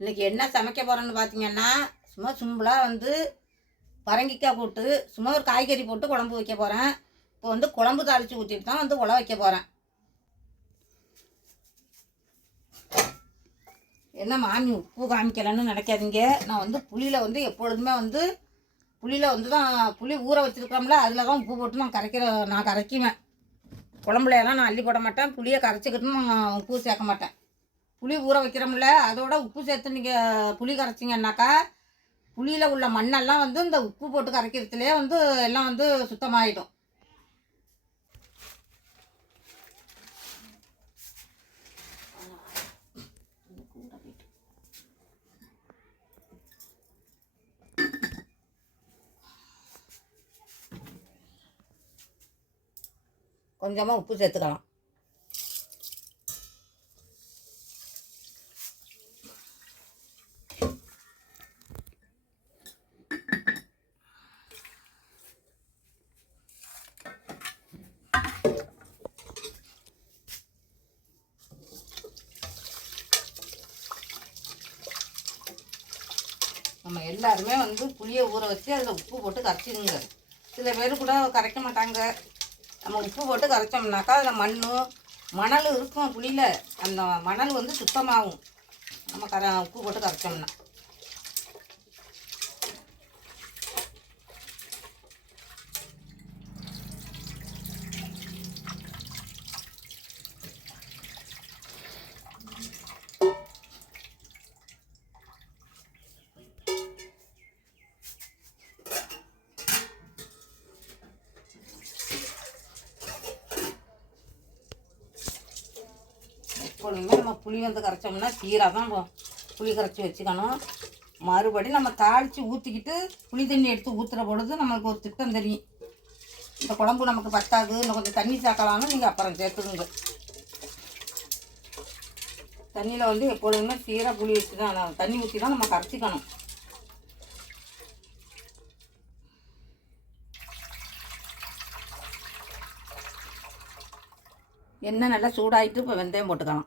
இன்றைக்கி என்ன சமைக்க போகிறேன்னு பார்த்தீங்கன்னா சும்மா சிம்பிளாக வந்து பரங்கிக்காய் போட்டு சும்மா ஒரு காய்கறி போட்டு குழம்பு வைக்க போகிறேன் இப்போ வந்து குழம்பு தாளித்து ஊற்றிட்டு தான் வந்து உழ வைக்க போகிறேன் என்ன மாமி உப்பு காமிக்கலன்னு நினைக்காதீங்க. நான் வந்து புளியில் வந்து எப்பொழுதுமே வந்து புளியில் வந்து தான் புளி ஊற வச்சுருக்கோம்ல அதில் தான் உப்பு போட்டு நான் கரைக்கிற நான் கரைக்குவேன். குழம்புல எல்லாம் நான் அள்ளி போட மாட்டேன். புளியை கரைச்சிக்கிட்டு நான் உப்பு சேர்க்க மாட்டேன். புளி ஊற வைக்கிறோம்ல அதோட உப்பு சேர்த்து நீங்கள் புளி கரைச்சிங்கன்னாக்கா புளியில் உள்ள மண்ணெல்லாம் வந்து இந்த உப்பு போட்டு கரைக்கிறதுலே வந்து எல்லாம் வந்து சுத்தமாயிடும். கொஞ்சமாக உப்பு சேர்த்துக்கலாம். நம்ம எல்லாருமே வந்து புளியை ஊற வச்சு அதில் உப்பு போட்டு கரைச்சிடுங்க. சில பேர் கூட கரைக்க மாட்டாங்க. நம்ம உப்பு போட்டு கரைச்சோம்னாக்கா அதில் மண் மணல் இருக்கும் புளியில். அந்த மணல் வந்து சுத்தமாகும். நம்ம கர உப்பு போட்டு கரைச்சோம்னா எப்பொழுதுமே நம்ம புளி வந்து கரைச்சோம்னா சீராக தான் புளி கரைச்சி வச்சுக்கணும். மறுபடி நம்ம தாளித்து ஊற்றிக்கிட்டு புளி தண்ணி எடுத்து ஊற்றுற பொழுது நம்மளுக்கு ஒரு திட்டம் தெரியும். இந்த குழம்பு நமக்கு பத்தாது இன்னும் கொஞ்சம் தண்ணி சேர்க்கலாம்னு நீங்கள் அப்புறம் சேர்த்துக்குங்க. தண்ணியில் வந்து எப்பொழுதுமே சீராக புளி வச்சு தான் தண்ணி ஊற்றி தான் நம்ம கரைச்சிக்கணும். எண்ணெய் நல்லா சூடாகிட்டு இப்போ வெந்தயம் போட்டுக்கலாம்.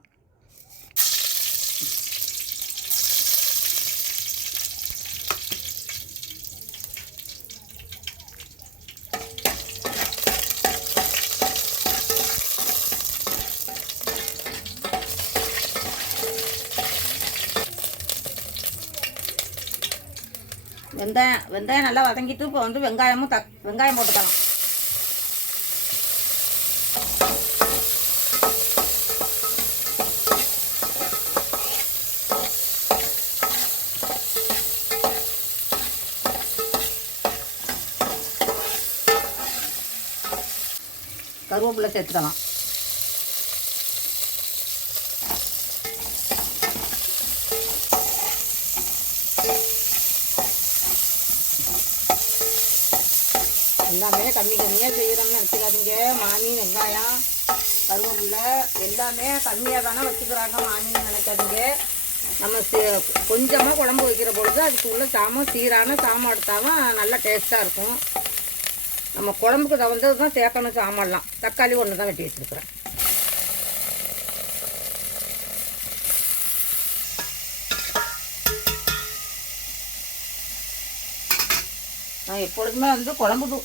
வெங்காயம் வெங்காயம் நல்லா வதங்கிட்டு இப்போ வந்து வெங்காயமும் தக் வெங்காயம் போட்டுக்கலாம். கருவேப்பிலை சேர்த்துக்கலாம். எல்லாமே கம்மி கம்மியாக செய்கிறோம்னு நினச்சிக்காதீங்க மாமி வெங்காயம் கருவேப்பிலை எல்லாமே கம்மியாக தானே வச்சுக்கிறாங்க மாமின்னு நினைக்காதீங்க. நம்ம கொஞ்சமாக குழம்பு வைக்கிற பொழுது அதுக்கு உள்ள சாமம் சீரான சாமம் எடுத்தாலும் நல்லா டேஸ்ட்டாக இருக்கும். நம்ம குழம்புக்கு தகுந்தது தான் சேர்க்கணும் சாமான்லாம். தக்காளி ஒன்று தான் வெட்டி வச்சுருக்குறேன். நான் எப்பொழுதுமே வந்து குழம்பு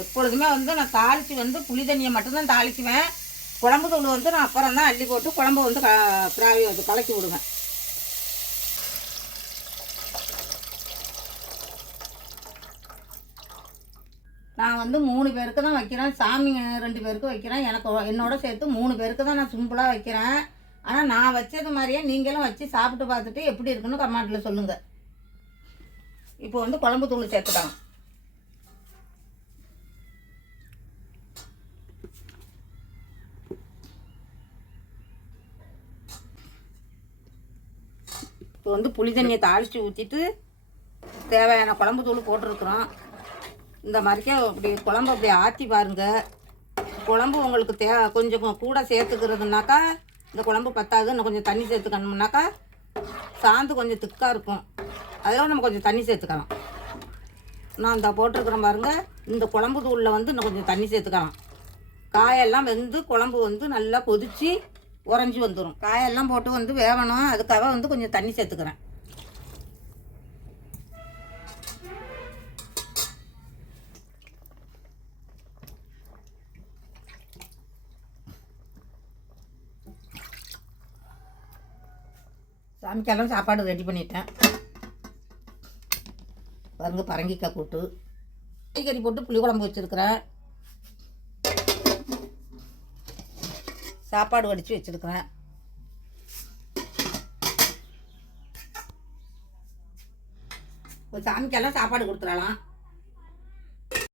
எப்பொழுதுமே வந்து நான் தாளித்து வந்து புளி தண்ணியை மட்டும்தான் தாளிக்குவேன். குழம்பு தூள் வந்து நான் அப்புறம் தான் அள்ளி போட்டு குழம்பு வந்து க பிராவி வந்து கலக்கி விடுவேன். நான் வந்து மூணு பேருக்கு தான் வைக்கிறேன். சாமி ரெண்டு பேருக்கு வைக்கிறேன். எனக்கு என்னோட சேர்த்து மூணு பேருக்கு தான் நான் சிம்பிளாக வைக்கிறேன். ஆனால் நான் வச்சது மாதிரியே நீங்களும் வச்சு சாப்பிட்டு பார்த்துட்டு எப்படி இருக்குன்னு கமெண்ட்டில் சொல்லுங்கள் இப்போ வந்து குழம்பு தூள் சேர்த்துட்டாங்க வந்து புளி தண்ணியை தாளித்து ஊற்றிட்டு தேவையான குழம்பு தூள் போட்டிருக்குறோம். இந்த மாதிரிக்கே அப்படி குழம்பு அப்படி ஆற்றி பாருங்க. குழம்பு உங்களுக்கு தே கொஞ்சம் கூட சேர்த்துக்கிறதுனாக்கா இந்த குழம்பு பத்தாது. இன்னும் கொஞ்சம் தண்ணி சேர்த்துக்கணும்னாக்கா சாந்து கொஞ்சம் திக்காக இருக்கும். அதெல்லாம் நம்ம கொஞ்சம் தண்ணி சேர்த்துக்கலாம். நான் இந்த போட்டிருக்கிறேன் பாருங்க இந்த குழம்பு தூளில் வந்து இன்னும் கொஞ்சம் தண்ணி சேர்த்துக்கலாம். காயெல்லாம் வெந்து குழம்பு வந்து நல்லா கொதித்து உறைஞ்சி வந்துடும் காயெல்லாம் போட்டு வந்து வேகணும் அதுக்காக வந்து கொஞ்சம் தண்ணி சேர்த்துக்கிறேன். சாமிக்கெல்லாம் சாப்பாடு ரெடி பண்ணிட்டேன். பாருங்க பரங்கிக்காய் கூட்டு. காய்கறி போட்டு புளிக்குழம்பு வச்சுருக்கிறேன். சாப்பாடு வடித்து வச்சுருக்குறேன். சாமிக்கெல்லாம் சாப்பாடு கொடுத்துடலாம்.